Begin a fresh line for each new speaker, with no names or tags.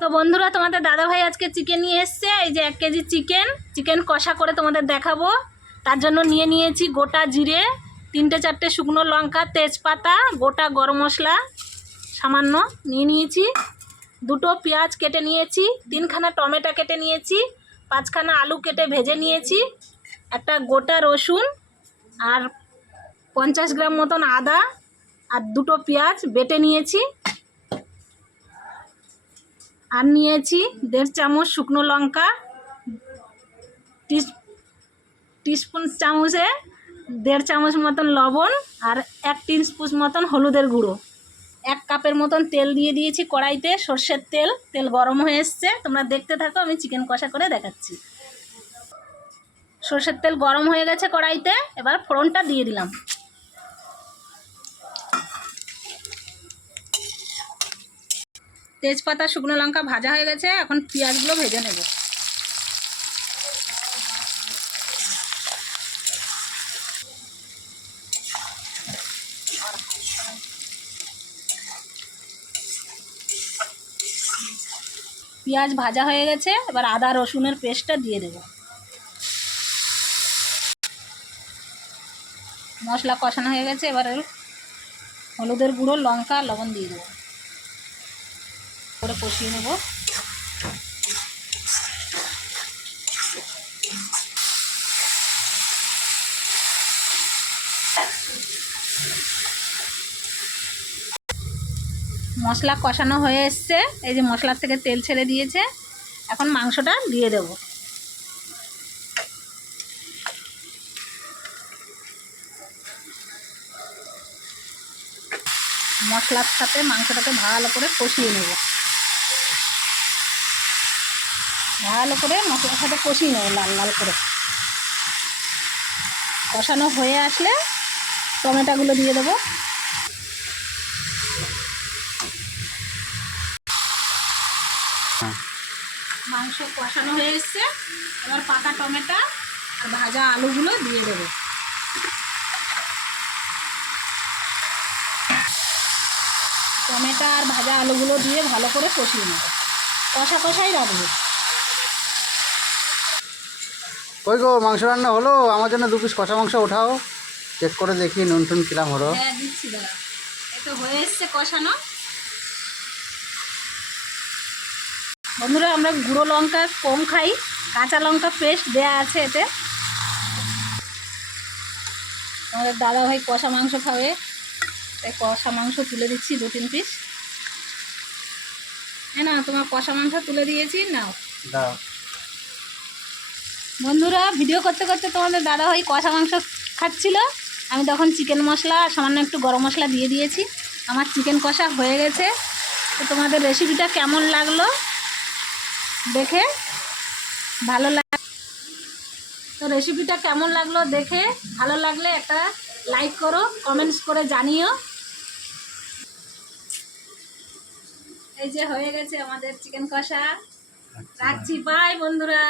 তো বন্ধুরা, তোমাদের দাদাভাই আজকে চিকেন নিয়ে এসছে। এই যে এক কেজি চিকেন চিকেন কষা করে তোমাদের দেখাবো। তার জন্য নিয়ে নিয়েছি গোটা জিরে, তিনটে চারটে শুকনো লঙ্কা, তেজপাতা, গোটা গরম মশলা সামান্য নিয়ে নিয়েছি। দুটো পেঁয়াজ কেটে নিয়েছি, তিনখানা টমেটো কেটে নিয়েছি, পাঁচখানা আলু কেটে ভেজে নিয়েছি, একটা গোটা রসুন আর পঞ্চাশ গ্রাম মতন আদা আর দুটো পেঁয়াজ বেটে নিয়েছি। আর নিয়েছি দেড় চামচ শুকনো লঙ্কা, টিস, টিস্পুন চামচে দেড় চামচ মতন লবণ আর এক টিস্পুন মতন হলুদের গুঁড়ো। এক কাপের মতন তেল দিয়ে দিয়েছি কড়াইতে সর্ষের তেল তেল গরম হয়ে এসছে। তোমরা দেখতে থাকো, আমি চিকেন কষা করে দেখাচ্ছি। সর্ষের তেল গরম হয়ে গেছে কড়াইতে, এবার ফোড়নটা দিয়ে দিলাম। তেজপাতা, শুকনো লঙ্কা ভাজা হয়ে গেছে, এখন পেঁয়াজগুলো ভেজে নেব। পেঁয়াজ ভাজা হয়ে গেছে, এবার আদা রসুনের পেস্টটা দিয়ে দেব। মশলা কষানো হয়ে গেছে, এবার হলুদের গুঁড়ো, লঙ্কা, লবণ দিয়ে দেবো। করে কষিয়ে নেব। মশলা কষানো হয়ে এসছে। এই যে মশলার থেকে তেল ছেড়ে দিয়েছে। এখন মাংসটা দিয়ে দেব। মশলার সাথে মাংসটাকে ভালো করে কষিয়ে নেব। ভালো করে মশলার সাথে কষিয়ে নেব, লাল লাল করে। কষানো হয়ে আসলে টমেটোগুলো দিয়ে দেবো। মাংস কষানো হয়ে এসছে। এবার পাকা টমেটো আর ভাজা আলুগুলো দিয়ে দেবো। টমেটো আর ভাজা আলুগুলো দিয়ে ভালো করে কষিয়ে নেব। কষা কষাই রাখব।
কই গো মাংস রান্না হলো? আমার জন্য দু পিস কষা মাংস ওঠাও। চেক করে দেখি নুন টুন কিরাম হলো।
হ্যাঁ দিচ্ছি হয়ে এসছে কষানো। বন্ধুরা আমরা গুঁড়ো লঙ্কা কম খাই। কাঁচা লঙ্কা পেস্ট দেয়া আছে এতে। আমাদের দাদা ভাই কষা মাংস খাবে। তাই কষা মাংস তুলে দিচ্ছি দু তিন পিস হ্যাঁ না তোমার কষা মাংস তুলে দিয়েছি নাও।
দাও।
বন্ধুরা ভিডিও করতে করতে তোমাদের দাদা ভাই কষা মাংস খাচ্ছিল। আমি তখন চিকেন মশলা সামান্য একটু গরম মশলা দিয়ে দিয়েছি। আমার চিকেন কষা হয়ে গেছে। তো তোমাদের রেসিপিটা কেমন লাগল দেখে ভালো লাগ তো রেসিপিটা কেমন লাগল দেখে ভালো লাগলে একটা লাইক করো কমেন্টস করে জানিও। এই যে হয়ে গেছে আমাদের চিকেন কষা। রাখছি বাই বন্ধুরা।